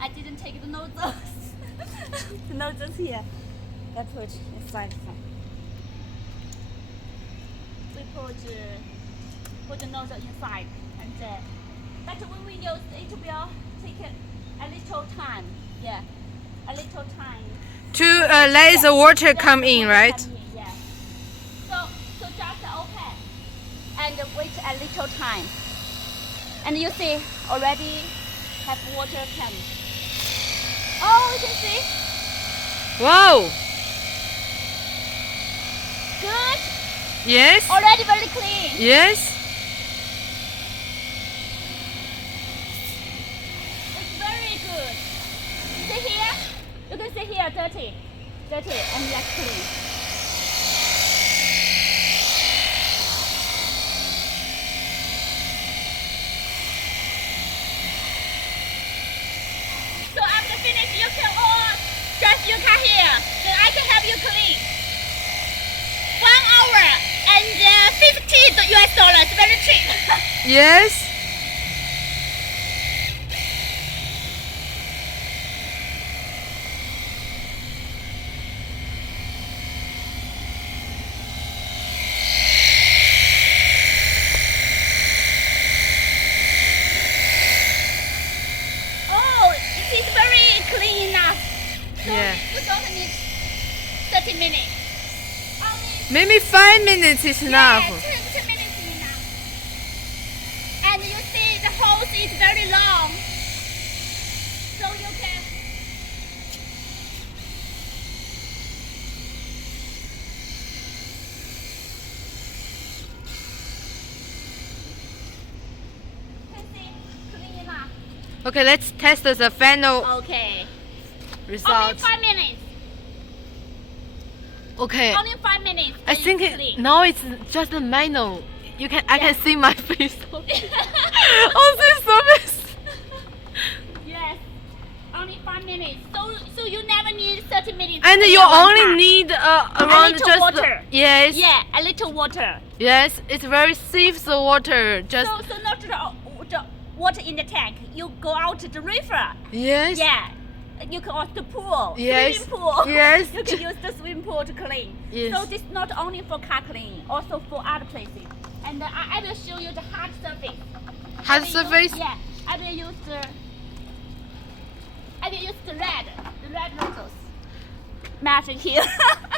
I didn't take the nozzles. The nozzles here. Let's put inside. We put the nozzle inside, and but when we use it will take a little time. Yeah, a little time. To let the water come in, right? Yeah. So just open and wait a little time. And you see already have water come. Oh, you can see. Wow. Good. Yes. Already very clean. Yes. It's very good. See here? You can see here dirty, and that's clean. So after finish, you can just you come here. Then I can help you clean. 1 hour and $50, very cheap. Yes. Oh, it is very clean enough. So Yeah. you don't need 30 minutes. Maybe 5 minutes is enough. Yeah, 10 minutes is enough. And you see the hose is very long. So you can see, clean enough. Okay, let's test the final Okay. Only result. 5 minutes. Okay. Only 5 minutes. I and think it's clean. now it's just a manual. I can see my face on this surface. Yes. Only 5 minutes. So you never need 30 minutes. And to you clean one only car. need around little just water. Yes. Yeah, a little water. Yes, it's very safe. The water just So not the water in the tank. You go out to the river. yes. Yeah. You can also pool. Yes. Swimming pool. Yes. You can use the swimming pool to clean. Yes. So this not only for car cleaning, also for other places. And I will show you the hard surface. Hard I will surface? Use, yeah. I will use the red nozzles. Magic here.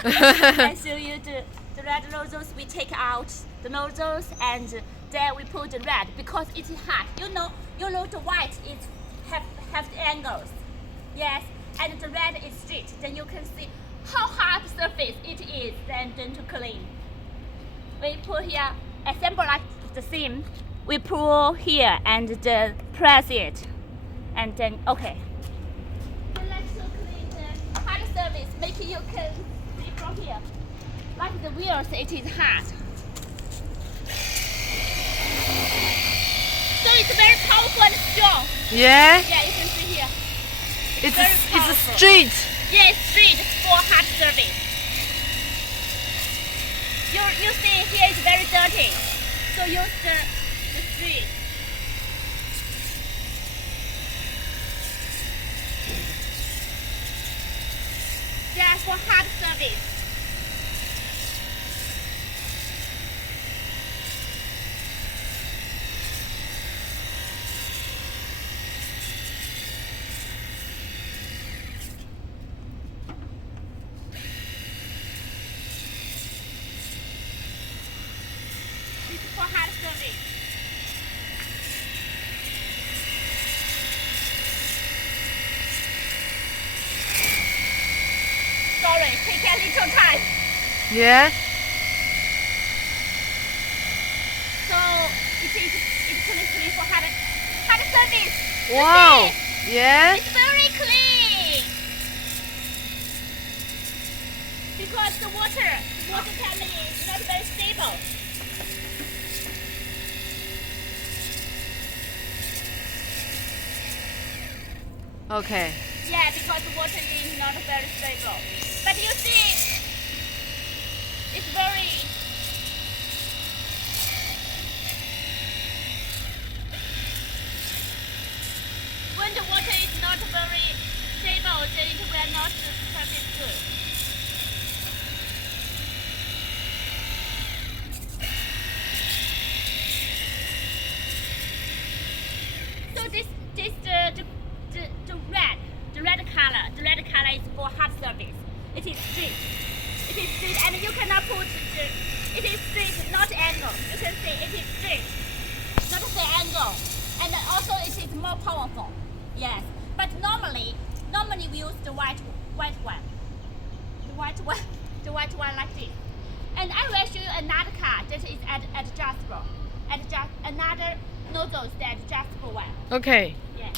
I show you the red nozzles. We take out the nozzles and then we put the red because it is hard. You know the white is have the angles. Yes, and the red is straight. Then you can see how hard surface it is. Then to clean. We put here, assemble like the same. We pull here and then press it, and then okay. Then let's clean the hard surface. Maybe you can see from here. Like the wheels, it is hard. So it's very powerful and strong. Yeah. Yeah, you can see here. It's very it's powerful. straight. Yeah, it's straight for hard surface. You see here is very dirty. So use the straight. Yeah, for hard surface. This is for hard surface. Sorry, take a little time. Yeah. So it's clean for hard surface. You Wow. see? Yeah. It's very clean. Because the water chemistry is not very stable. Okay. Yeah, because the water is not very stable. But you see, it's very. When the water is not very stable, then it will not perfect good. So this the red color is for hard surface. It is straight. It is straight, and you cannot put it is straight, not angle. You can see it is straight, not the angle, and also it is more powerful. Yes, but normally we use the white one, the white one like this. And I will show you another car that is adjustable, another nozzles that adjustable one. Okay. Yes.